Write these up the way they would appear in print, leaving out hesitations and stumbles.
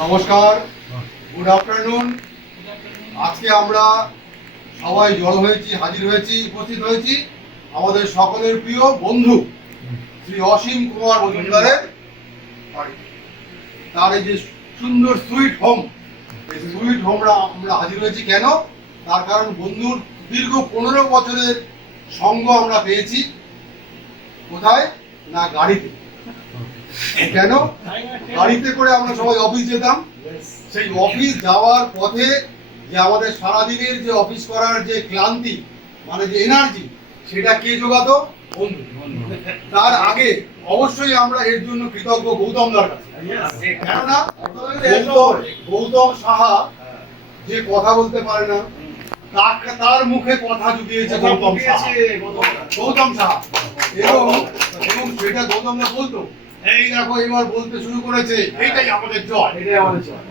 নমস্কার, good afternoon. আজকে আমরা সবাই জড়ো হয়েছি, হাজির হয়েছি, উপস্থিত হয়েছি আমাদের সকলের প্রিয় বন্ধু শ্রী অসীম কুমার মজুমদারের বাড়িতে। তার এই যে সুন্দর সুইট হোম, এই সুইট হোমরা আমরা হাজির হয়েছি কেন? তার কারণ বন্ধুর দীর্ঘ 15 বছরের সঙ্গ আমরা পেয়েছি। কোথায় না? গাড়িতে। কেন? গাড়িতে করে আমরা সবাই অফিস যেতাম। সেই অফিস যাওয়ার পথে যে আমাদের সারাদিনের যে অফিস করার যে ক্লান্তি, মানে যে এনার্জি, সেটা কে যোগাতো? বন্ধু। তার আগে অবশ্যই আমরা এর জন্য কৃতজ্ঞ গৌতমদার কাছে। কেননা গৌতম সাহা যে কথা বলতে পারে না, তার মুখে কথা জুগিয়েছে গৌতম সাহা। এবং সেটা গৌতমদা বলতো, এই দেখো এবার বলতে শুরু করেছে, এইটাই আমাদের জয়, এটাই আমাদের জয়।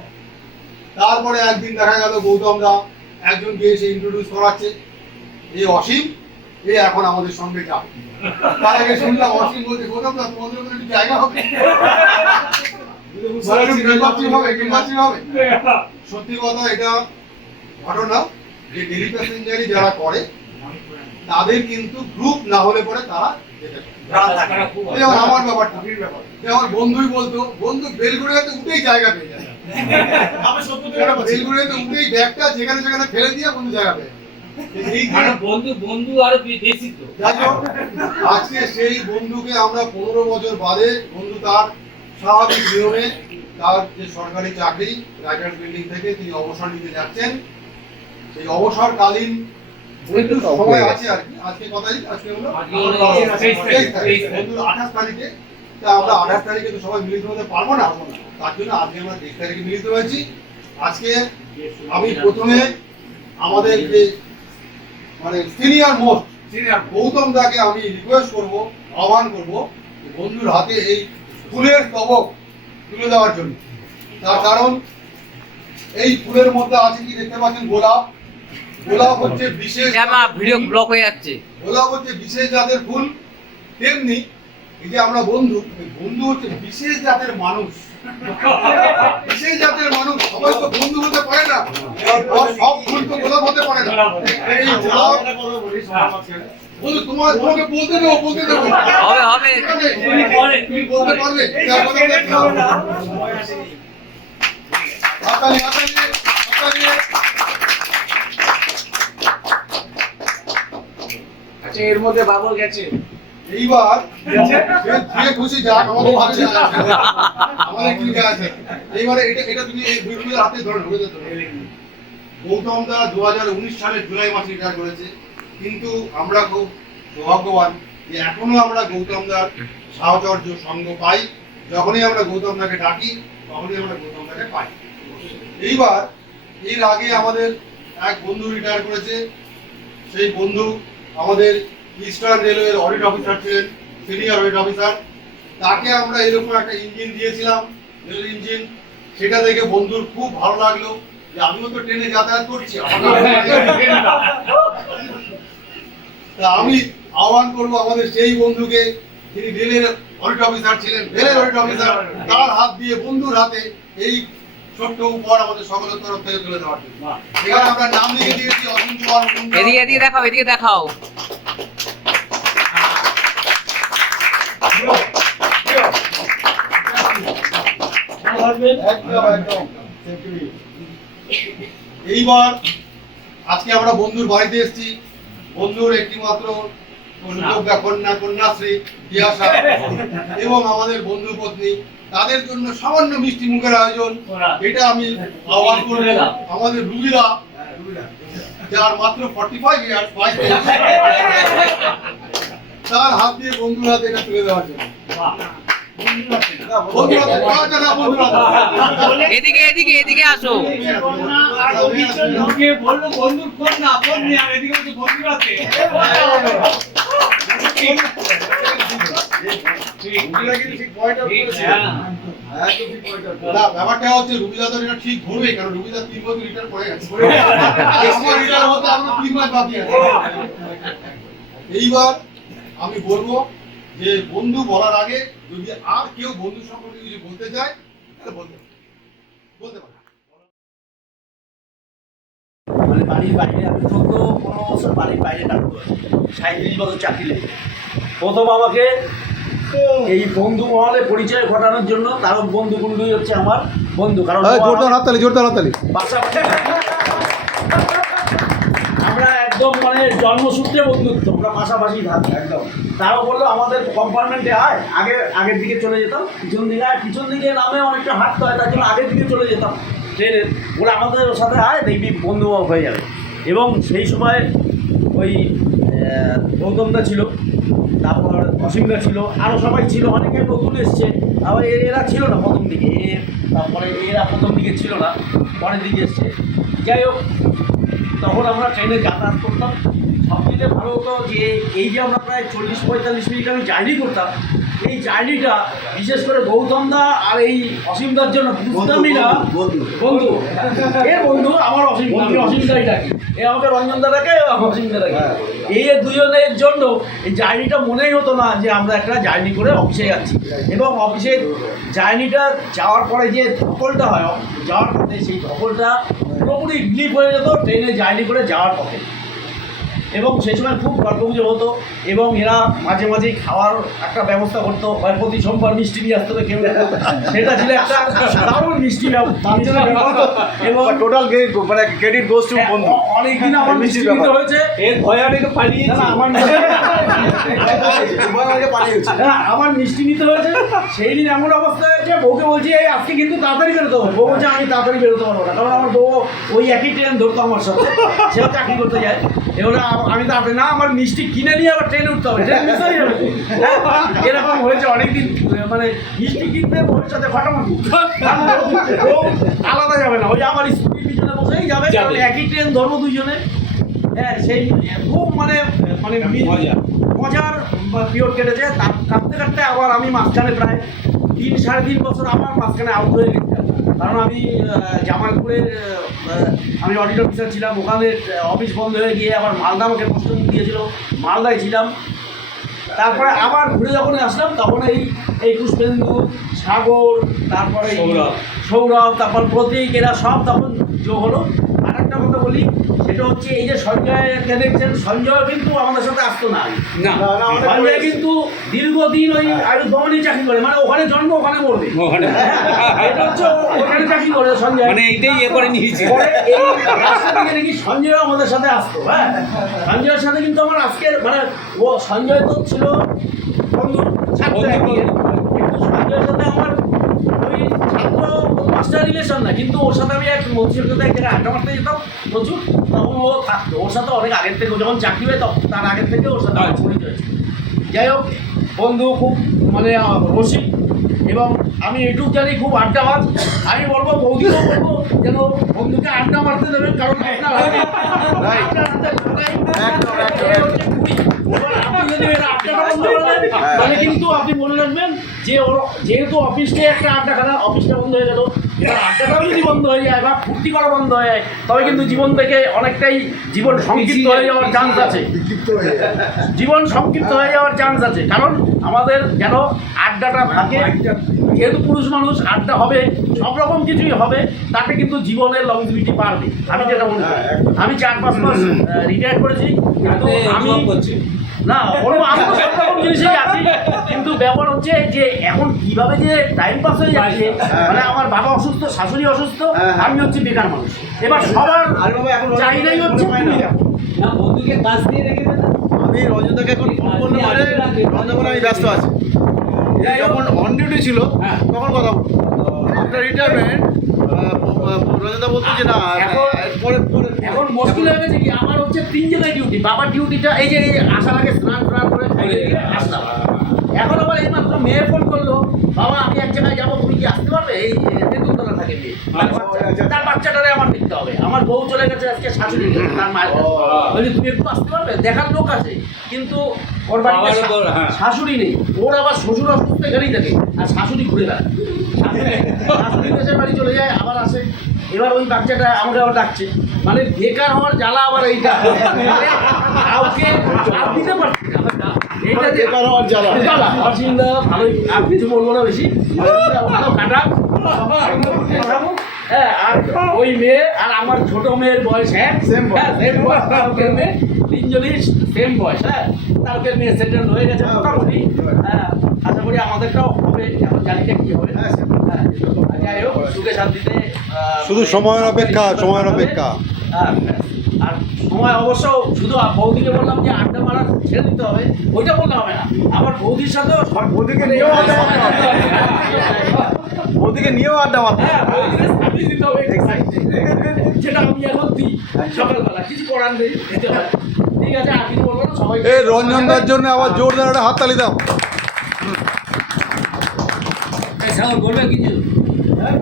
তারপরে একদিন দেখা গেল গৌতমদা একজনকে এসে ইন্ট্রোডিউস করাচ্ছে, এই অসীম, এ এখন আমাদের সঙ্গে যাও। তার আগে শুনলাম অসীম বলছে, গৌতমদা তোমাদের একটু জায়গা হবে, সত্যি কথা এটা ঘটনা যে ডেলি প্যাসেঞ্জারি যারা করে তাদের কিন্তু গ্রুপ না হলে পরে তারা যেমন আমার ব্যাপারটা, যেমন বন্ধুই বলতো, বন্ধু বেলগুড়িয়াতে উঠেই জায়গা পেয়ে যায়, বেলগুড়িয়াতে উঠেই ব্যাগটা যেখানে সেখানে ফেলে দিয়ে বন্ধু জায়গা পেয়ে আজকে সেই বন্ধুকে আমরা 15 বছর বাদে, বন্ধু তার স্বাভাবিক নিয়মে তার যে সরকারি চাকরি রাইটার্স বিল্ডিং থেকে তিনি অবসর নিতে যাচ্ছেন। সেই অবসরকালীন সময় আছে আর কি। আজকে কথাই, আজকে হলো 28 তারিখে। আমরা 28 তারিখে তো সবাই মিলিত হতে পারবো না, তার জন্য আজকে আমরা 23 তারিখে মিলিত হয়েছি। আজকে আমি প্রথমে আমাদের যে মানে সিনিয়র গৌতম দাকে আমি রিকোয়েস্ট করব, আহ্বান করব বন্ধুর হাতে এই ফুলের তবক তুলে দেওয়ার জন্য। তার কারণ এই ফুলের মধ্যে আছে কি দেখতে পাচ্ছেন, গোলাপ। গোলাপ হচ্ছে বিশেষ, ভিডিও ব্লক হয়ে যাচ্ছে। গোলাপ হচ্ছে বিশেষ জাতের ফুল। তেমনি এই যে আমরা বন্ধু, বন্ধু হচ্ছে বিশেষ জাতের মানুষ। বিশেষ জাতের মানুষ সবাই তো বন্ধু হতে পারে না, সব ফুল তো গোলাপ হতে পারে না। এই গোলাপ বন্ধু তোমাকে বলতে দেবো, হবে তুমি বলতে পারবে। আচ্ছা, এর মধ্যে বাবল গেছে। এইবার যে খুশি যাক, আমাদের ভালো আমাদের কি আছে। এইবারে এটা তুমি এই দুইগুলো হাতে ধরে ঢুকে যেতে। গৌতম দা 2019 সালের জুলাই মাসে রিটায়ার করেছে, কিন্তু আমরা খুব সৌভাগ্যবান যে এখনো আমরা গৌতম দার সাহচর্য সঙ্গ পাই। যখনই আমরা গৌতম দাকে ডাকি তখনই আমরা গৌতম দাকে পাই। এইবার এর আগে আমাদের এক বন্ধু রিটায়ার করেছে। সেই বন্ধু আমাদের ইস্টার্ন রেলওয়ের অডিট অফিসার ছিলেন, সিনিয়র অডিট অফিসার। তাকে আমরা এরকম একটা ইঞ্জিন দিয়েছিলাম, রেল ইঞ্জিন। সেটা দেখে বন্ধুর খুব ভালো লাগলো যে আমিও তো ট্রেনে যাতায়াত করছি। তা আমি আহ্বান করবো আমাদের সেই বন্ধুকে, যিনি রেলের অডিট অফিসার ছিলেন, রেলের অডিট অফিসার, তার হাত দিয়ে বন্ধুর হাতে এই ছোট্ট উপহার আমাদের সকলের তরফ থেকে তুলে দেওয়ার জন্য। এখানে আমরা নাম লিখে দিয়েছি অসীম কুমার। এদিকে দেখাও, এদিকে দেখাও। এইবার আজকে আমরা বন্ধুর বাড়িতে এসেছি। বন্ধুর একটি মাত্র কন্যাশ্রী দিয়াশা এবং আমাদের বন্ধু পত্নী, তাদের জন্য সামান্য মিষ্টি মুখের আয়োজন। এটা আমি আহ্বান করব আমাদের রুগীরা, যার মাত্র 45 ইয়ার্স, তার হাত দিয়ে বন্ধুর হাতে এটা তুলে দেওয়ার জন্য। এদিকে আসো। বন্ধুর ফোন না, ফোন নিয়ে আর এদিকে হচ্ছে বন্ধুর হাতে। ব্যাপারটা হচ্ছে রুবিদা তো এটা ঠিক ধরবে, কারণ রুবিদা 3 বছর রিটায়ার করে গেছে। এইবার আমি বলবো যে বন্ধু বলার আগে যদি আর কেউ বন্ধু সম্পর্কে কিছু বলতে চায় বলতে পারেন। মানে বাড়ির বাইরে আমি 14-15 বছর বাড়ির বাইরে কাটতে হয়, 37 বছর চাকরি লেগে। প্রথম আমাকে এই বন্ধু মহলে পরিচয় ঘটানোর জন্য, তারও বন্ধু বন্ধুই হচ্ছে আমার বন্ধু, কারণ জোরদার হাততালি। পাশাপাশি আমরা একদম মানে জন্মসূত্রে বন্ধুত্ব, আমরা পাশাপাশি থাকি একদম। তারও বললো আমাদের কম্পার্টমেন্টে আয়, আগের দিকে চলে যেতাম, পিছন দিকে নামে অনেকটা হাঁটতে হয়, তার জন্য আগের দিকে চলে যেতাম ট্রেনের। ওরা আমাদের সাথে আয়, দেখবি বন্ধু হয়ে যাবে। এবং সেই সময় ওই গৌতমদা ছিল, তারপর অসীমদা ছিল, আরও সবাই ছিল, অনেকে নতুন এসছে। আবার এরা ছিল না প্রথম দিকে, তারপরে এরা প্রথম দিকে ছিল না, পরের দিকে এসছে। যাই হোক, তখন আমরা ট্রেনে যাতায়াত করতাম। সব থেকে ভালো হতো যে এই যে আমরা প্রায় 40-45 মিনিট আমি জার্নি করতাম, এই জার্নিটা বিশেষ করে গৌতমদা আর এই অসীমদার জন্য বুঝতামই না। বন্ধু এর বন্ধু আমার অসীম, আমি অসীমদাই ডাকি, এ আমাকে রঞ্জনদা ডাকে, অসীমদা ডাকে। এই দুজনের জন্য এই জার্নিটা মনেই হতো না যে আমরা একটা জার্নি করে অফিসে যাচ্ছি। এবং অফিসে জার্নিটা যাওয়ার পরে যে ধকলটা হয় যাওয়ার পথে, সেই ধকলটা পুরোপুরি রিলিফ হয়ে যেত ট্রেনে জার্নি করে যাওয়ার পথে। এবং সেই সময় খুব গল্পগুজব হতো। এবং এরা মাঝে মাঝেই খাওয়ার একটা ব্যবস্থা করতো, হয় প্রতি সোমবার মিষ্টি নিয়ে আসতে হবে কেউ, সেটা ছিল একটা দারুণ মিষ্টি এবং টোটাল মানে ক্রেডিট গোস টু বন্ধু। অনেকদিন আমার মিষ্টি নিতে হয়েছে, এর ভয়ে আমি একটু পালিয়েছি। আমার মিষ্টি নিতে হয়েছে। সেই দিন এমন অবস্থা হয়েছে, বউকে বলছি এই আজকে কিন্তু তাড়াতাড়ি বেরোতে হবে। বউ বলছে আমি তাড়াতাড়ি বেরোতে পারবো না, কারণ আমার বউ ওই একই ট্রেন ধরতো আমার সাথে, সেও চাকরি করতে যায়। এবার আমি তাড়াতাড়ি না, আমার মিষ্টি কিনে নিয়ে আবার ট্রেনে উঠতে হবে, ট্রেন মিস হয়ে যাবে। এরকম হয়েছে অনেকদিন, মানে মিষ্টি কিনতে বউয়ের সাথে ফাটাফাটি, ও আলাদা যাবে না, ওই আমার স্কুটির পিছনে বসেই যাবে, কারণ একই ট্রেন ধরবো দুইজনে। হ্যাঁ, সেই খুব মানে মজার পিরিয়ড কেটেছে। তার কাঁদতে কাঁদতে আবার আমি মাঝখানে প্রায় 3-3.5 বছর আমার মাঝখানে আউট হয়ে গেছিলাম। কারণ আমি জামালপুরের আমি অডিট অফিসার ছিলাম, ওখানে অফিস বন্ধ হয়ে গিয়ে আবার মালদা আমাকে পোস্টিং দিয়েছিল, মালদায় ছিলাম। তারপরে আবার ঘুরে যখন আসলাম, তখন এই পুষ্পেন্দু, সাগর, তারপরে সৌরভ, তারপর প্রতীক, এরা সব তখন যোগ হলো। আর একটা কথা বলি, সেটা হচ্ছে এই যে সঞ্জয়কে দেখছেন, সঞ্জয় কিন্তু আমাদের সাথে আসতো না। সঞ্জয় কিন্তু দীর্ঘদিন ওই আয়ুর্ভবনে চাকরি করে, মানে ওখানে জন্ম ওখানে মরবে, এটা হচ্ছে ওখানে চাকরি করে সঞ্জয়, মানে এইটাই ইয়ে করে নিয়েছি। এই রাস্তা থেকে দেখি সঞ্জয় আমাদের সাথে আসতো। হ্যাঁ, সঞ্জয়ের সাথে কিন্তু আমার আজকের মানে ও সঞ্জয় তো ছিল বন্ধু ছাত্র, কিন্তু সঞ্জয়ের সাথে আমার ওই ছাত্র মাস্টার রিলেশন না, কিন্তু ওর সাথে আমি এক মন্ত্রীর সাথে এক জায়গায় আড্ডা মারতে যেতাম প্রচুর। তখন ও থাকতো, ওর সাথে অনেক আগের থেকে, যখন চাকরি হয় তখন তার আগের থেকে ওর সাথে আমার পরিচয় ছিল। যাই হোক, বন্ধু খুব মানে রসিক, এবং আমি এটুকু জানি খুব আড্ডাবাজ। আমি বলবো, বৌদিও বলবো যেন বন্ধুকে আড্ডা মারতে দেবেন, কারণ আপনি যদি এর আড্ডাটা বন্ধ করে দেন, তাহলে কিন্তু আপনি মনে রাখবেন যে ওর যেহেতু অফিসে একটা আড্ডাখানা, অফিসটা বন্ধ হয়ে গেল, এবার আড্ডাটাও যদি বন্ধ হয়ে যায় বা ফুর্তি করা বন্ধ হয়ে যায়, তবে কিন্তু জীবন থেকে অনেকটাই জীবন সংক্ষিপ্ত হয়ে যাওয়ার চান্স আছে, জীবন সংক্ষিপ্ত হয়ে যাওয়ার চান্স আছে। কারণ আমাদের যেন আড্ডাটা থাকে, যেহেতু পুরুষ মানুষ আড্ডা হবে, সব রকম কিছুই হবে, তাতে কিন্তু জীবনের লংজিভিটি বাড়বে। আমি যেটা মনে করি, আমি 4-5 মাস রিটায়ার করেছি, কিন্তু আমি না বলবো আমি তো সব রকম জিনিসই আছি, কিন্তু ব্যাপার হচ্ছে যে এখন কিভাবে যে টাইম পাস হয়ে যাচ্ছে, মানে আমার বাবা অসুস্থ, শাশুড়ি অসুস্থ, আমি হচ্ছে বেকার মানুষ। এবার সবার চাহিদাই হচ্ছে না, বন্ধুকে কাজ দিয়ে রেখে দেন। আমি রঞ্জনদাকে এখন ফোন করলে পারে, রঞ্জন বলে আমি ব্যস্ত আছি। যখন অন ডিউটি ছিল তখন কথা বলতো, আপনার রিটায়ারমেন্ট রঞ্জনদা বলতো যে না এখন মুশকিল হয়ে গেছে কি, আমার হচ্ছে 3 জায়গায় ডিউটি। বাবার ডিউটিটা এই যে আসার আগে স্নান করে খাইয়ে দিয়ে আসলাম। এখন আবার এই মাত্র মেয়ে ফোন করলো, বাবা আমি এক জায়গায় যাবো, তুমি কি আসতে পারবে? এই তেঁতুলতলা থাকে মেয়ে, তার বাচ্চাটারে আমার দেখতে হবে। আমার বউ চলে গেছে আজকে শাশুড়ি, তার মায়ের কাছে। বলছি তুমি একটু আসতে পারবে? দেখার লোক আছে, কিন্তু ওর বাড়িতে শাশুড়ি নেই, ওর আবার শ্বশুর অসুস্থ, এখানেই থাকে, আর শাশুড়ি ঘুরে বেড়ায়। শাশুড়ি দেশের বাড়ি চলে যায়, আবার আসে। এবার ওই বাচ্চাটা আমাকে আবার ডাকছে, মানে বেকার হওয়ার জ্বালা আবার এইটা, কাউকে চাপ দিতে পারছি না, এইটা বেকার হওয়ার জ্বালা। অসীমদা ভালোই, আর কিছু বলবো না বেশি, ভালো কাটা। হ্যাঁ, আর ওই মেয়ে আর আমার ছোট মেয়ের বয়স Same বয়স। কালকের মেয়ে তিনজনই সেম বয়স। হ্যাঁ, কালকের মেয়ে সেটেল হয়ে গেছে মোটামুটি। হ্যাঁ, আশা করি আমাদেরটাও হবে, এখন জানি না কি হবে। হ্যাঁ, যাই হোক, সুখে শান্তিতে শুধু সময়ের অপেক্ষা, সময়ের অপেক্ষা। হ্যাঁ, আর সময় অবশ্য শুধু বৌদিকে বললাম যে আড্ডা মারা ছেড়ে দিতে হবে, ওইটা বললে হবে না। আবার বৌদির সাথেও বৌদিকে নিয়েও আড্ডা মারতে হবে। বৌদিকে নিয়েও আড্ডা মারতে হবে। হ্যাঁ, বৌদিকে সার্ভিস দিতে হবে যেটা আমি এখন দিই সকালবেলা, কিছু করার নেই, দিতে হয়। ঠিক আছে, আর কিছু বলবো না, সবাই এই রঞ্জনদার জন্য আবার জোরদার একটা হাততালি দাও। বলবে কিছু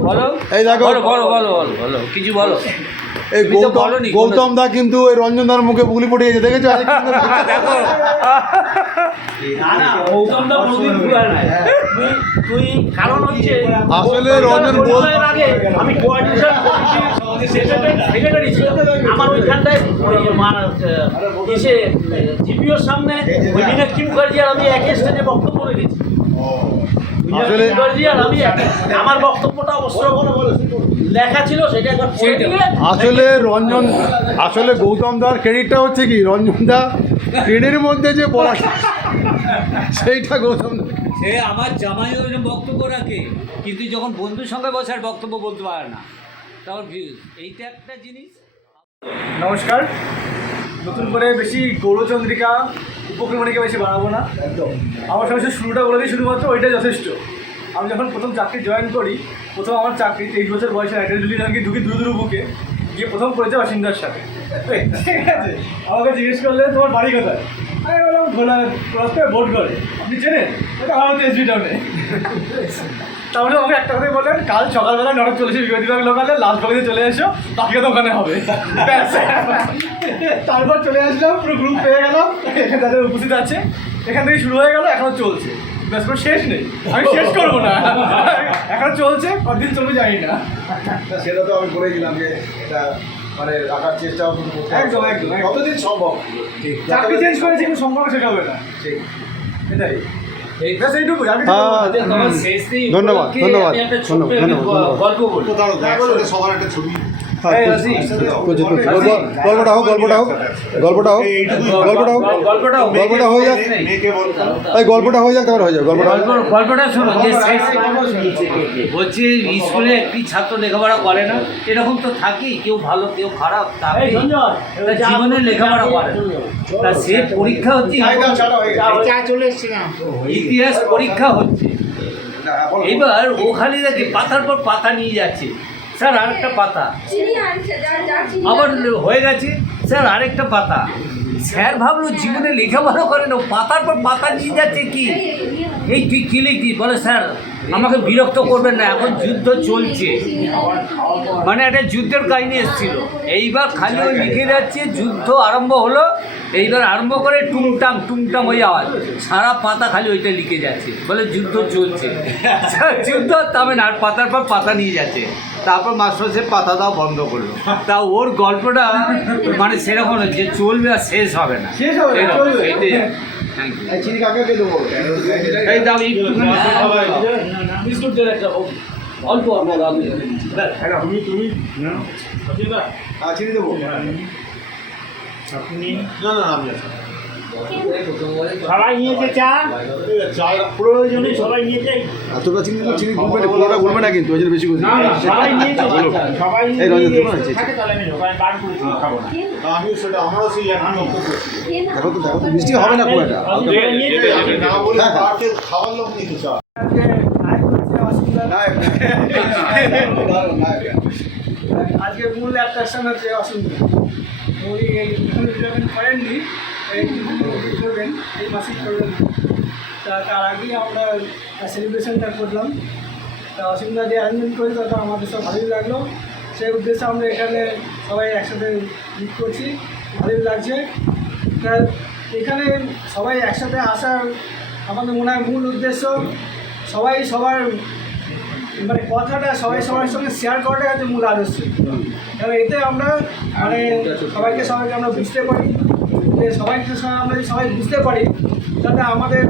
বলো, এই দেখো। বলো বলো বলো বলো বলো কিছু বলো। এই তুমি তো বলোনি কোনো- গৌতম দা কিন্তু ওই রঞ্জনদার মুখে বুগলি পড়িয়েছে, দেখেছো? দেখো না না, গৌতমদা কোনোদিন ভুলায় নাই। তুই কারণ হচ্ছে আসলে রঞ্জন পরিচয়ের আগে আমি কোঅর্ডিনেশন সেক্রেটারি ছিল আমার ওইখানটায় জিপিওর সামনে ওই মীনাক্ষী মুখার্জি আর আমি একই স্টেজে বক্তব্য রেখেছি। আসলে মুখার্জি আর আমি আমার বক্তব্যটা অবশ্য লেখা ছিল, সেটা একবার পড়ে দিলে আসলে গৌতম দার ক্রেডিটটা হচ্ছে কি, রঞ্জন দা ট্রেনের মধ্যে যে পড়া সেইটা গৌতম দা। সে আমার জামাই ওইরকম বক্তব্য রাখে, কিন্তু যখন বন্ধুর সঙ্গে বসে আর বক্তব্য বলতে পারে না, তখন ভিউজ এইটা একটা জিনিস। নমস্কার। নতুন করে বেশি গৌরচন্দ্রিকা উপক্রমণিকে বেশি বাড়াবো না, একদম। আমার সঙ্গে শুরুটা বলে দিই, শুধুমাত্র ওইটাই যথেষ্ট। আমি যখন প্রথম চাকরি জয়েন করি, প্রথম আমার চাকরি 23 বছর বয়সে একটা জুলি নাকি ঢুকি দুদুরু বুকে গিয়ে প্রথম পড়েছে বাসিন্দার সাথে। ঠিক আছে, আমাকে জিজ্ঞেস করলে তোমার বাড়ি কোথায়, আমি বললাম ভোলা ক্রস করে বোট করে, আপনি চেনেন? ওটা আমার হচ্ছে এসবি টাউনে। তাহলে আমাকে একটা কথাই বললেন, কাল সকালবেলা 9:40 বিভাগ লোকালে লাস্ট বগিতে চলে এসো, বাকি কথা ওখানে হবে। ব্যাস। তারপর চলে আসলাম, পুরো গ্রুপ পেয়ে গেলাম, এখানে যাদের উপস্থিত আছে, এখান থেকে শুরু হয়ে গেল, এখনো চলছে। ব্যাস, কোনো শেষ নেই, আমি শেষ করবো না, এখন চলছে, কতদিন চলবে জানি না। সেটা তো আমি বলেই দিলাম যে এটা মানে রাখার চেষ্টা করতে হবে। একদম একদম একদম। কতদিন সম্ভব। চাকরি চেঞ্জ করেছি, কিন্তু সম্পর্ক শেখা হবে না, ঠিক। এটাই। ব্যাস এইটুকুই, আমি ধন্যবাদ, ধন্যবাদ, গল্প বলি। একসাথে সবার একটা ছবি। গল্পটা হোক, গল্পটা হোক, গল্পটা হোক, গল্পটা হোক, গল্পটা হয়ে যাক। মেয়েকে বলতাম এই গল্পটা হয়ে যাক, তারপর হয়ে যাবে গল্পটা। গল্পটা শোনো, যে বলছি স্কুলে একটি ছাত্র লেখাপড়া করে না, এরকম তো থাকেই, কেউ ভালো কেউ খারাপ, তাকে জীবনে লেখাপড়া করে না। তা সে পরীক্ষা হচ্ছে, ইতিহাস পরীক্ষা হচ্ছে। এবার ওখানে দেখি পাতার পর পাতা নিয়ে যাচ্ছে, স্যার আরেকটা পাতা, আবার হয়ে গেছে স্যার আরেকটা পাতা। স্যার ভাবলো জীবনে লেখাপড়া করে না, পাতার পর পাতা নিয়ে যাচ্ছে কি, এই তুই কী লিখবি? বলে স্যার আমাকে বিরক্ত করবেন না, এখন যুদ্ধ চলছে। মানে একটা যুদ্ধের কাহিনী এসেছিল, এইবার খালি ওই লিখে যাচ্ছে, যুদ্ধ আরম্ভ হলো, এইবার আরম্ভ করে টুমটাম টুমটাম ওই আওয়াজ, সারা পাতা খালি ওইটা লিখে যাচ্ছে, বলে যুদ্ধ চলছে। যুদ্ধ তবে না, আর পাতার পর পাতা নিয়ে যাচ্ছে। তারপর মাস্টার সে পাতা দাও বন্ধ করলো। তা ওর গল্পটা মানে সেরকম যে চলবে আর শেষ হবে না, শেষ হবে না, এরকম, চলবে। এইটাই। Thank you. এই চিনি কাকাকে দেবো। এই দাও একটুখানি। বিস্কুট দিয়ে একটা অল্প অল্প দাম চিনি দেবো। না না আমি সবাই নিয়েছে চা, প্রয়োজনে সবাই নিয়েছে। এতটা চিনি দিলে চিনি গুলবে না, পুরোটা গুলবে না কিন্তু ওই জন্য বেশি করে দিই। সবাই নিয়েছে, সবাই এই রঞ্জন, নিয়ে তোমার আছে? থাকে, তাহলে আমি নেবো, আমি বারণ করেছি, খাবো না। আমিও সেটা আমারও সেই একই বক্তব্য ছিল। দেখো তো মিষ্টি হবে না খুব একটা। সবাই নিয়েছে, আমি না বলে পার্কের খাবার লোক নিতে চাও। আজকে মূল অ্যাট্রাকশন হচ্ছে অসুবিধা, ওই এখানে করেননি, এই করবেন, এই মাসিক করবেন। তার আগেই আমরা সেলিব্রেশনটা করলাম, তা অসুবিধা যে অ্যারেঞ্জমেন্ট করি, তাতে আমাদের সব ভালোই লাগলো। সেই উদ্দেশ্যে আমরা এখানে সবাই একসাথে মিট করছি, ভালোই লাগছে। তা এখানে সবাই একসাথে আসার আমাদের মনে হয় মূল উদ্দেশ্য, সবাই সবার মানে কথাটা সবাই সবার সঙ্গে শেয়ার করাটাই হচ্ছে মূল আদর্শ। এবং এতে আমরা মানে সবাইকে আমরা বুঝতে পারি, যে সবাইকে আমরা যদি সবাই বুঝতে পারি, তাতে আমাদের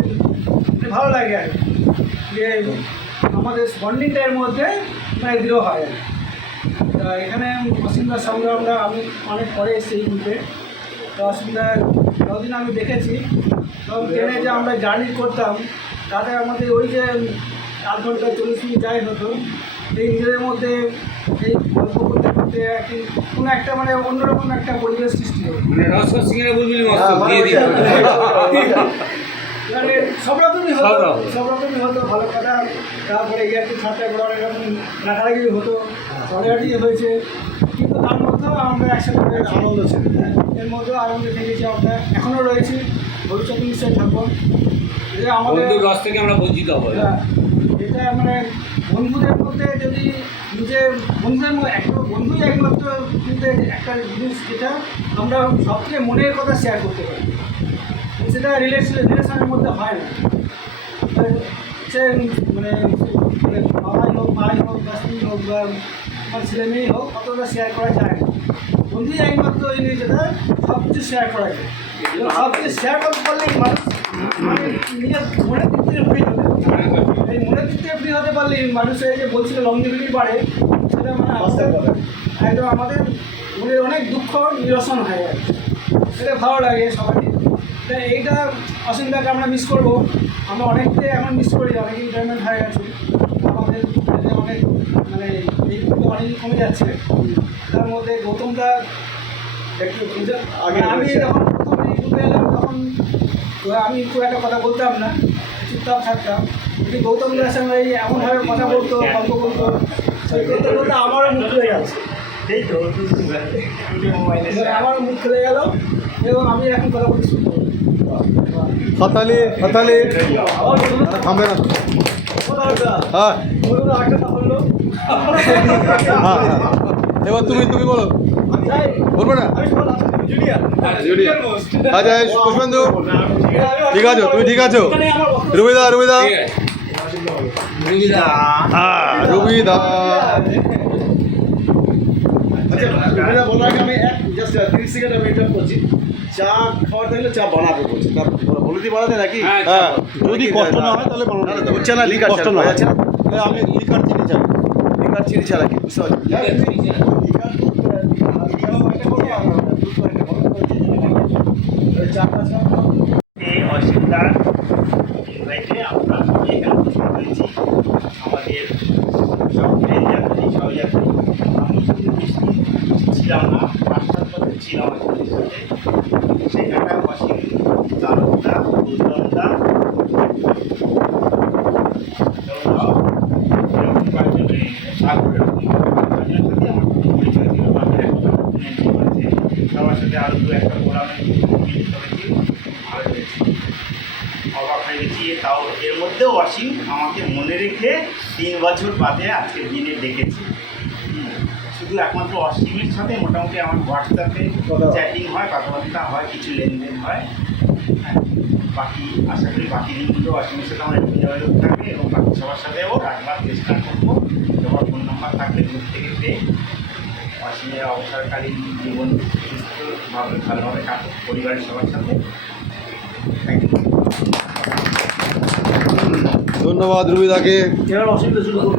ভালো লাগে আর কি। যে আমাদের বন্ডিংটার মধ্যে প্রায় দিলেও হয় আর কি। তা এখানে অসুবিধার সঙ্গে আমি অনেক পরে এসেছি এই গ্রুপে। তো অসুবিধা যতদিন আমি দেখেছি তখন ট্রেনে যে আমরা জার্নি করতাম তাতে আমাদের ওই যে 8 ঘন্টা 40 মিনিট যাই হতো এই নিজেদের মধ্যে এই গল্প করতে করতে একটি কোনো একটা মানে অন্যরকম একটা পরিবেশ সৃষ্টি হতো। মানে রসদ সিংহে বুঝলি মস্ত দিয়ে দিত। মানে সব রকমই সব হতো, রকম। সব রকমই হতো, ভালো কথা। তারপরে ইয়ার্কি ঠাট্টা করে অনেক রকম রাখারাখি হতো, চলাহাটি হয়েছে, কিন্তু তার মধ্যেও আমরা একসাথে আনন্দ ছিল। এর মধ্যেও আনন্দে থেকেছি আমরা, এখনও রয়েছি, ভবিষ্যতে নিশ্চয়ই থাকবো। এটা আমাদের বন্ধুর রস থেকে আমরা বঞ্চিত হবো। হ্যাঁ, এটা মানে বন্ধুদের মধ্যে যদি নিজের বন্ধুই একমাত্র কিন্তু একটা জিনিস যেটা আমরা সবথেকে মনের কথা শেয়ার করতে পারি, সেটা রিলেশনের মধ্যে হয় না। সে মানে মানে বাবাই হোক, মাই হোক, বা স্ত্রী হোক, বা আমার ছেলে মেয়েই হোক, অতটা শেয়ার করা যায় না। বন্ধুই একমাত্র জিনিস যেটা সব কিছু শেয়ার করা যায়। এবং সব কিছু শেয়ার করতে পারলেই মানুষ মানে নিজের মনের দিক থেকে ফ্রি হতে পারে। এই মনের দিক থেকে ফ্রি হতে পারলেই মানুষের যে বলছিল লংজিভিটি বাড়ে, সেটা মানে একদম আমাদের মনের অনেক দুঃখ নিরসন হয় আর কি। সেটা ভালো লাগে সবাইকে। তাই এইটা অসুবিধাকে আমরা মিস করবো। আমরা অনেককে এখন মিস করি, অনেক এনজয়মেন্ট হয়ে গেছে আমাদের, অনেক মানে এই অনেক কমে যাচ্ছে। তার মধ্যে গৌতমদা একটু আগে আমি যখন প্রথম এই গ্রুপে এলাম তখন আমি খুব একটা কথা বলতাম না, চুপচাপ থাকতাম। কিন্তু গৌতমদার সঙ্গে এই এমনভাবে কথা বলতো, গল্প বলতো, সেই করতে করতে আমারও মুখ খুলে গেছে। আমারও মুখ খুলে গেল এবং আমি এখন কথা বলতে শুরু করলাম। হাতালি থামবে না। হ্যাঁ হ্যাঁ, এবার তুমি বলো, বলবো না? আচ্ছা পুষ্পেন্দু, ঠিক আছো? তুমি ঠিক আছো? রুবিদা ঠিক আছে। রুবিদা। রুবিদা আচ্ছা এটা বলার আগে আমি জাস্ট 30 সেকেন্ড আমি এটা করছি। চা খাওয়ার থাকলে চা বানাবো বলছি, তার বলে দিয়ে বানাতে নাকি? হ্যাঁ, যদি কষ্ট না হয় তাহলে বানানো যাবে। হচ্ছে না, লিকার কষ্ট না হয়। আছে না, তাহলে আমি লিকার চিনি চাই। লিকার চিনি ছাড়া কি বুঝতে পারছি? এই অসুবিধার ইনভাইটে আমরা সবাই এখানে উপস্থিত হয়েছি। আমাদের সব ট্রেন যাত্রী, সহযাত্রী। আমি শুধু বেশি ছিলাম না, 5-7 বছর ছিলাম আসলে সাথে। সেখানটা অসীম তালুকদা, উদ্দমদা, এরকম কয়েকজন আগ্রহ আমার পরিচয় ছিল। সবার সাথে আরও 2-1টা প্রোগ্রামে মিলিত হয়েছি, ভালো হয়েছে, অবাক হয়ে গেছি। তাও এর মধ্যেও অসীম আমাকে মনে রেখে 3 বছর বাদে আজকের দিনে ডেকেছি। শুধু একমাত্র অসীমের সাথে মোটামুটি আমার হোয়াটসঅ্যাপে চ্যাটিং হয়, কথাবার্তা হয়, কিছু লেনদেন হয়। হ্যাঁ, বাকি আশা করি বাকি দিনগুলো অসীমের সাথে আমার একটু যোগাযোগ থাকে এবং বাকি সবার সাথেও রাখবার চেষ্টা করবো। সবার ফোন নাম্বার থাকলে গ্রুপ থেকে পেয়ে অসীমের অবসরকালীন জীবন সুস্থভাবে ভালোভাবে কাটুক পরিবারের সবার সাথে। Thank you. ধন্যবাদ রুবিদাকে। এবার অসুবিধা শুরু করবো।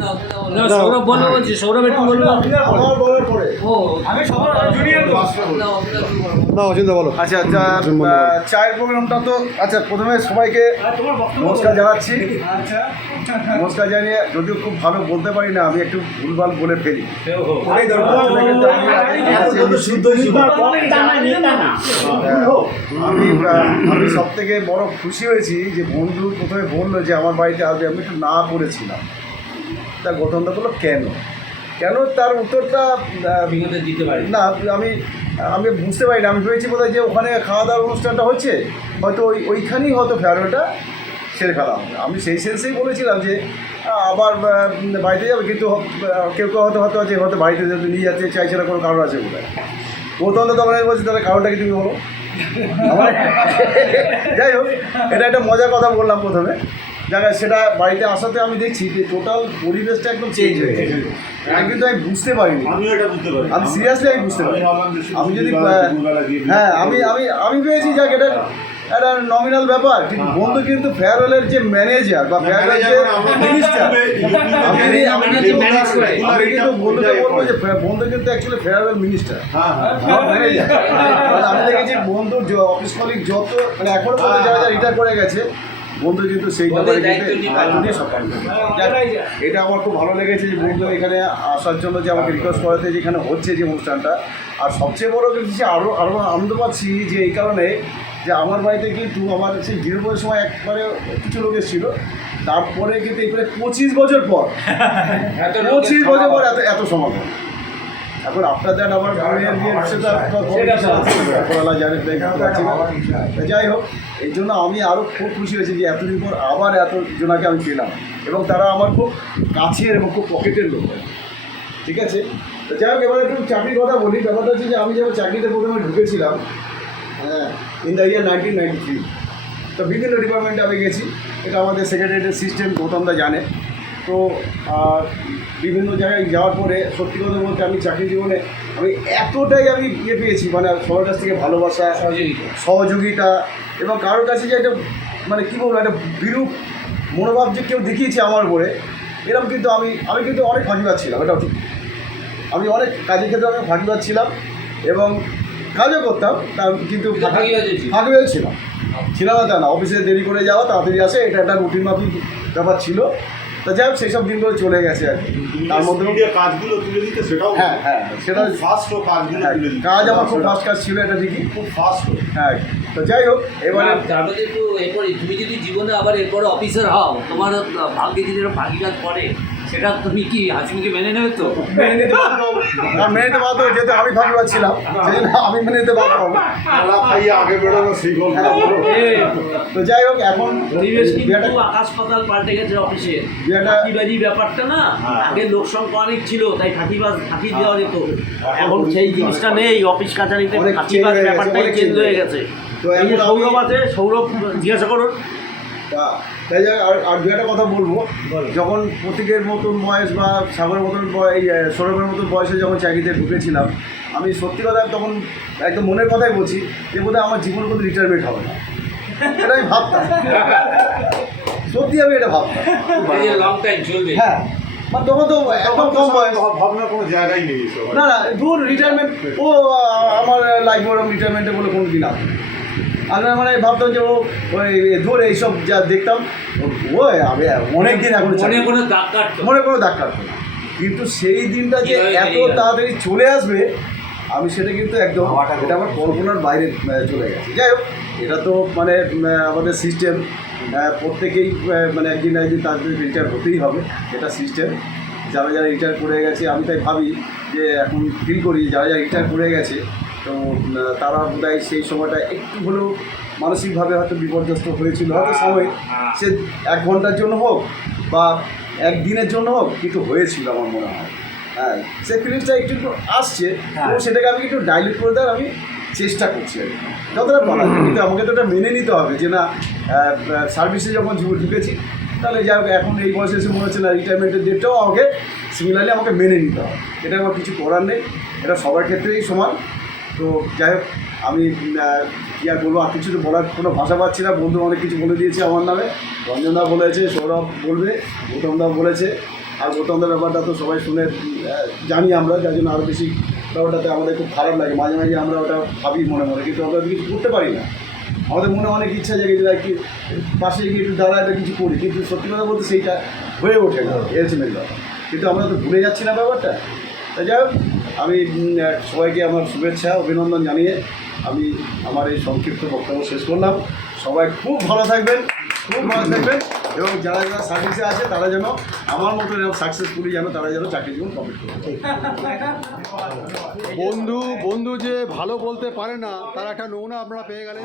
না, সৌরভ বলো বলছি, সৌরভ একটু বলবো। আমার বলার পরে ও আমি সবার জুনিয়র না অসুবিধা বলো। আচ্ছা আচ্ছা, চায়ের প্রোগ্রামটা তো আচ্ছা, প্রথমে সবাইকে তোমার বক্তব্য নমস্কার জানাচ্ছি। আচ্ছা নমস্কার জানিয়ে যদিও খুব ভালো বলতে পারি না, আমি একটু ভুলভাল বলে ফেলি। আমি সব থেকে বড় খুশি হয়েছি যে বন্ধু প্রথমে বললো যে আমার বাড়িতে আসবে, আমি একটু না করেছিলাম। তা গৌতমদা বললো কেন, তার উত্তরটা বিগতে দিতে পারি। না আমি বুঝতে পারি না। আমি ভেবেছি বোধহয় যে ওখানে খাওয়া দাওয়ার অনুষ্ঠানটা হচ্ছে, হয়তো ওইখানেই হয়তো ফেয়ারওয়েলটা সেরে ফেলা হবে। আমি সেই সেন্সেই বলেছিলাম যে আবার বাড়িতে যাবে, কিন্তু কেউ হয়তো যে হয়তো বাড়িতে যেতে নিয়ে যাচ্ছে চাইছে না, কোনো কারণ আছে বোধহয়। গৌতমদা তখন আমি বলছি তাহলে কারণটা কি তুমি বলো। আমার যাই হোক, এটা একটা মজার কথা বললাম প্রথমে। জায়গায় সেটা বাড়িতে আসাতে আমি দেখছি যে টোটাল পরিবেশটা একদম চেঞ্জ হয়ে গেছে। কিন্তু আমি বুঝতে পারিনি, আমিও এটা বুঝতে পারি। আমি সিরিয়াসলি আমি বুঝতে পারি। আমি ভাবলাম যে শুধু আমি যদি দুবেলা দিয়ে হ্যাঁ আমি ভেবেছি যাক এটা একটা নমিনাল ব্যাপার, কিন্তু বন্ধু কিন্তু ফেয়ারওয়েলের যে ম্যানেজার বা ফেয়ারওয়েল যে মিনিস্টার, আমি কিন্তু বন্ধুকে বলবো যে বন্ধু কিন্তু অ্যাকচুয়ালি ফেয়ারওয়েল মিনিস্টার, ম্যানেজার। আমি দেখেছি বন্ধুর অফিস কলিগ যত মানে এখনো পর্যন্ত যারা যারা রিটায়ার করে গেছে, বন্ধু কিন্তু সেই ব্যাপারে এটা আমার খুব ভালো লেগেছে যে বন্ধু এখানে আসার জন্য যে আমাকে রিকোয়েস্ট করাতে যে এখানে হচ্ছে যে অনুষ্ঠানটা। আর সবচেয়ে বড় কিন্তু আরও আনন্দ পাচ্ছি যে এই কারণে যে আমার বাড়িতে কিন্তু আমার সেই গৃহবয়ের সময় একবারে কিছু লোক এসেছিল, তারপরে কিন্তু এবারে 25 বছর পর 25 বছর পর এত সমাগম। এখন আপনার দেন আমার বোনের যাই হোক, এই জন্য আমি আরও খুব খুশি হয়েছি যে এতদিন পর আবার এতজনাকে আমি পেলাম, এবং তারা আমার খুব কাছের এবং খুব পকেটের লোক। ঠিক আছে, তো যাই হোক, এবার একটু চাকরির কথা বলি। ব্যাপারটা হচ্ছে যে আমি যখন চাকরিতে প্রথমে ঢুকেছিলাম ইন দ্য ইয়ার 1993, তো বিভিন্ন ডিপার্টমেন্টে আমি গেছি। এটা আমাদের সেক্রেটারিয়েটের সিস্টেম গৌতমদা জানে। তো বিভিন্ন জায়গায় যাওয়ার পরে সত্যি কথা বলতে আমি চাকরি জীবনে আমি এতটাই আমি পেয়েছি, মানে সবার কাছ থেকে ভালোবাসা, সহযোগিতা, এবং কারোর কাছে যে একটা মানে কী বলবো একটা বিরূপ মনোভাব যে কেউ দেখিয়েছে আমার উপরে, এরকম কিন্তু আমি কিন্তু অনেক ফাঁকিবাজ ছিলাম, এটাও ঠিক। আমি অনেক কাজের ক্ষেত্রে আমি ফাঁকিবাজ ছিলাম এবং কাজও করতাম, তার কিন্তু ফাঁকিবাজ ছিলাম না, তা না। অফিসে দেরি করে যাওয়া, তাড়াতাড়ি আসে, এটা একটা রুটিন মাফিক ব্যাপার ছিল। তা যাই হোক, সেই সব দিনগুলো চলে গেছে আর কি। তার মধ্যে কাজগুলো তুলে দিতে সেটাও সেটা ফাস্ট কাজগুলো তুলে দিতে, কাজ আমার খুব ফাস্ট কাজ ছিল, এটা ঠিকই, খুব ফাস্ট। হ্যাঁ। তো যাই হোক, এবারে তুমি যদি জীবনে আবার এরপরে অফিসার হও, তোমার ভাগ্যে যদি ভাগিদার করে, সেটা তুমি কি হাসিমুখে মেনে নেবে? তো মেনে নিতে বাধ্য, যেহেতু আমি ফাঁকি পাচ্ছিলাম, সেই জন্য আমি মেনে নিতে বাধ্য হবো। আগে বেরোনো সেই তো যাই হোক, এখন পরিবেশ কিন্তু আকাশ পাতাল পাল্টে গেছে অফিসে। ফাঁকিবাজি ব্যাপারটা না, আগে লোক সংখ্যা অনেক ছিল, তাই ফাঁকি দেওয়া যেত। এখন সেই জিনিসটা নেই, অফিস কাছারিতে ফাঁকিবাজ ব্যাপারটাই চেঞ্জ হয়ে গেছে। তো এই যে এখন সৌরভ আছে, সৌরভ জিজ্ঞাসা করুন। তাই যাই আর দু একটা কথা বলবো। যখন প্রতীকের মতন বয়স বা সাগরের মতন এই সৌরভের মতন বয়সে যখন চাকরিতে ঢুকেছিলাম, আমি সত্যি কথা তখন একদম মনের কথাই বলছি যে বোধহয় আমার জীবনে কোনো রিটায়ারমেন্ট হবে না, এটা আমি ভাবতাম। সত্যি আমি এটা ভাবতাম। লং টাইম চলবে। হ্যাঁ, মানে তখন তো একদম কম বয়স, ভাবনার কোনো জায়গাই নেই। না দূর রিটায়ারমেন্ট, আমার লাইফ ওরকম রিটায়ারমেন্টে বলে কোনো দিন আসবে। আমি মানে ভাবতাম যে ওই ধরে এইসব যা দেখতাম, আমি অনেক দিন এখন মনে কোনো দাগ কাটতো না, কিন্তু সেই দিনটা যে এত তাড়াতাড়ি চলে আসবে আমি সেটা কিন্তু একদম এটা আমার কল্পনার বাইরে চলে গেছে। যাই হোক, এটা তো মানে আমাদের সিস্টেম, প্রত্যেকেই মানে একদিন না একদিন তাদের রিটায়ার হতেই হবে, এটা সিস্টেম। যারা যারা রিটায়ার করে গেছে, আমি তাই ভাবি যে এখন ফিল করি যারা যারা রিটায়ার করে গেছে, তো তারা বোধহয় সেই সময়টা একটু হলেও মানসিকভাবে হয়তো বিপর্যস্ত হয়েছিল, হয়তো সময় সে 1 ঘন্টার জন্য হোক বা 1 দিনের জন্য হোক, কিন্তু হয়েছিল আমার মনে হয়। হ্যাঁ, সেই ফিলিংসটা একটু আসছে, তো সেটাকে আমি একটু ডাইলিউট করে দেওয়ার আমি চেষ্টা করছি আর কি, যতটা বলা যায়। কিন্তু আমাকে তো এটা মেনে নিতে হবে যে না, সার্ভিসে যখন ঢুকেছি, তাহলে যাই হোক, এখন এই বয়সে এসে মনে হচ্ছে না রিটায়ারমেন্টের ডেটটাও আমাকে সিমিলারলি আমাকে মেনে নিতে হবে। এটা আমার কিছু করার নেই, এটা সবার ক্ষেত্রেই সমান। তো যাই হোক, আমি কী আর বলবো, আর কিছু তো বলার কোনো ভাষা পাচ্ছি না। বন্ধু অনেক কিছু বলে দিয়েছে আমার নামে, রঞ্জনদা বলেছে, সৌরভ বলবে, গৌতমদা বলেছে। আর গৌতমদার ব্যাপারটা তো সবাই শুনে জানি আমরা, যার জন্য আরও বেশি ব্যাপারটাতে আমাদের খুব খারাপ লাগে। মাঝে মাঝে আমরা ওটা ভাবি মনে মনে, কিন্তু আমরা কিছু করতে পারি না। আমাদের মনে অনেক ইচ্ছা জাগে যে কি পাশে গিয়ে একটু দাঁড়ায় একটা কিছু করি, কিন্তু সত্যি কথা বলতে সেইটা হয়ে ওঠে না, এলসিমেন্ট ব্যাপার। কিন্তু আমরা তো ভুলে যাচ্ছি না ব্যাপারটা। তাই যাই হোক, আমি সবাইকে আমার শুভেচ্ছা অভিনন্দন জানিয়ে আমি আমার এই সংক্ষিপ্ত বক্তব্য শেষ করলাম। সবাই খুব ভালো থাকবেন, এবং যারা যারা সার্ভিসে আছে তারা যেন আমার মতো এরকম সাকসেসফুলি তারা যেন চাকরি জীবন কমপ্লিট করতে। বন্ধু যে ভালো বলতে পারে না, তার একটা নমুনা আপনারা পেয়ে গেলেন।